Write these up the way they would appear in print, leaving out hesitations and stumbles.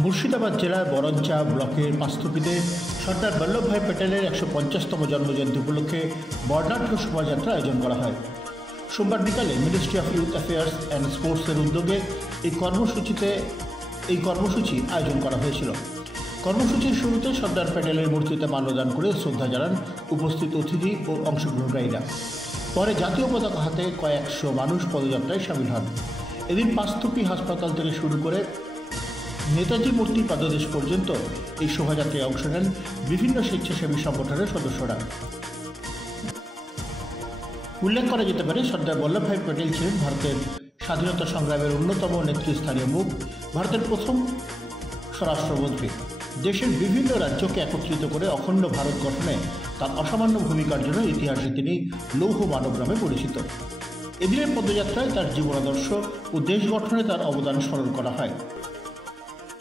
মুর্শিদাবাদ জেলার বরঞ্চা ব্লকের পাঁচথুপিতে সর্দার বল্লভভাই প্যাটেলের 150তম জন্মজয়ন্তী উপলক্ষে বর্ণাঢ্য শোভাযাত্রা আয়োজন করা হয়। সোমবার বিকালে ministry of youth affairs and স্পোর্টসের উদ্যোগে এই কর্মসূচি আয়োজন করা হয়েছিল। কর্মসূচির শুরুতে সর্দার প্যাটেলের মূর্তিতে মাল্যদান করে শ্রদ্ধা জানান উপস্থিত অতিথি ও অংশগ্রহণকারীরা। পরে জাতীয় পতাকা হাতে কয়েকশো মানুষ পদযাত্রায় সামিল হন। এদিন পাঁচথুপি হাসপাতাল থেকে শুরু করে নেতাজি মূর্তি পাদদেশ পর্যন্ত এই শোভাযাত্রায় অংশ নেন বিভিন্ন স্বেচ্ছাসেবী সংগঠনের সদস্যরা। উল্লেখ করা যেতে পারে, সর্দার বল্লভভাই প্যাটেল ছিলেন ভারতের স্বাধীনতা সংগ্রামের অন্যতম নেতৃস্থানীয় মুখ, ভারতের প্রথম স্বরাষ্ট্রমন্ত্রী। দেশের বিভিন্ন রাজ্যকে একত্রিত করে অখণ্ড ভারত গঠনে তার অসামান্য ভূমিকার জন্য ইতিহাসে তিনি লৌহ মানব নামে পরিচিত। এদিনের পদযাত্রায় তার জীবনাদর্শ ও দেশ গঠনে তার অবদান স্মরণ করা হয়।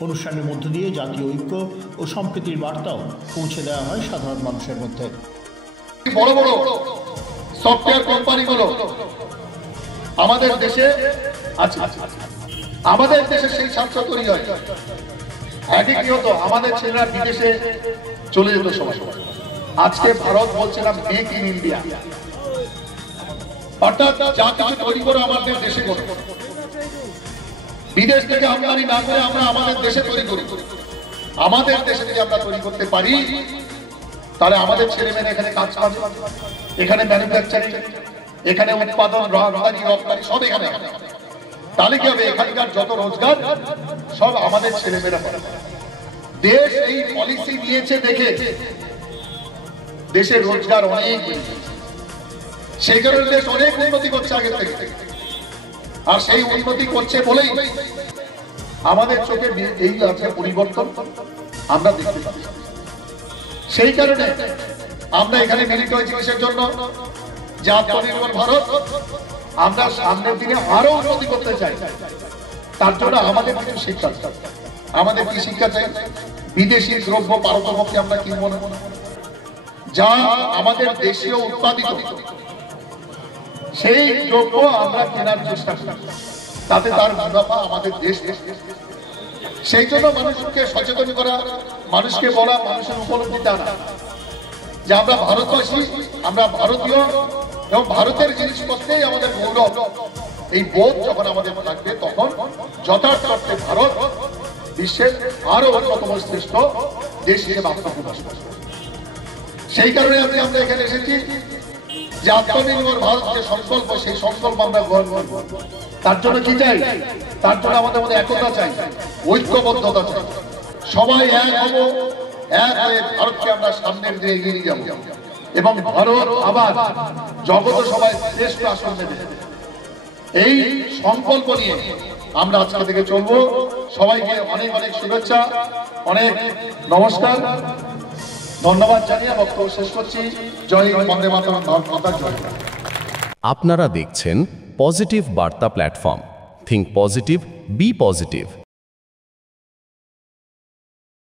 অনুষ্ঠানের মধ্য দিয়ে জাতীয় ঐক্য ও সম্প্রীতির বার্তাও পৌঁছে দেওয়া হয় সাধারণ মানুষের মধ্যে। বড় বড় সফটওয়্যার কোম্পানিগুলো আমাদের দেশে আছে, আমাদের দেশে সেই ছাত্র তৈরি হয়। আগে কি হতো, আমাদের ছেলেরা বিদেশে চলে যেত সবাই। আজকে ভারত বলছে না মেক ইন ইন্ডিয়া, অর্থাৎ যা কিছু তৈরি করে আমাদের দেশে করো, বিদেশ থেকে আমদানি না করে আমরা আমাদের দেশে তৈরি করি। আমাদের দেশে যদি আমরা তৈরি করতে পারি, তাহলে আমাদের ছেলেমেয়েরা এখানে কাজ পাবে, এখানে ম্যানুফ্যাকচারিং, এখানে উৎপাদন, রপ্তানি সব এখানে। তাহলে কি হবে, এখানকার যত রোজগার সব আমাদের ছেলেমেয়েরা পাবে। দেশ এই পলিসি নিয়েছে দেখে দেশের রোজগার অনেক, সেই কারণে দেশ অনেক উন্নতি করছে আগে থেকে। আর সেই উন্নতি করছে বলেই আমাদের চোখে এই আছে পরিবর্তন আমরা দেখতে পাই। সেই কারণে আমরা এখানে মিলিত হয়েছি কিসের জন্য, যে আত্মনির্ভর ভারত আমরা সামনের দিনে আরো উন্নতি করতে চাই। তার জন্য আমাদের কিছু শিক্ষা, আমাদের কি শিক্ষা চাই, বিদেশি দ্রব্য পারতপক্ষে আমরা কিনবো না, যা আমাদের দেশীয় উৎপাদিত সেই দ্রব্য আমরা কেনার চেষ্টা করি, তাতে তার মুনাফা আমাদের দেশ। সেই জন্য মানুষকে সচেতন করা, মানুষকে বলা, মানুষের উপলব্ধিতে আনা যে আমরা ভারতবাসী, আমরা ভারতীয় এবং ভারতের জিনিসপত্রেই আমাদের গৌরব। এই বোধ যখন আমাদের থাকবে, তখন যথার্থ অর্থে ভারত বিশ্বের আরো অন্যতম শ্রেষ্ঠ দেশ হিসেবে আত্মপ্রকাশ করবে। সেই কারণে আমরা এখানে এসেছি যে আত্মনির্ভর ভারত যে সংকল্প, সেই সংকল্প আমরা গ্রহণ করব। তার জন্য কি চাই, তার জন্য আমাদের মধ্যে একতা চাই, ঐক্যবদ্ধতা চাই। সবাই এক হব, এক হয়ে ভারতকে আমরা সামনের দিকে এগিয়ে নিয়ে যাব এবং ভারত আবার জগত সবাই শ্রেষ্ঠ আসন নেবে। এই সংকল্প নিয়ে আমরা আজকে থেকে চলবো। সবাইকে অনেক অনেক শুভেচ্ছা, অনেক নমস্কার, ধন্যবাদ জানিয়ে বক্তব্য শেষ করছি। জয় হিন্দ, বন্দে মাতরম, ভারত মাতার জয়। আপনারা দেখছেন পজিটিভ বার্তা platform. Think positive, be positive.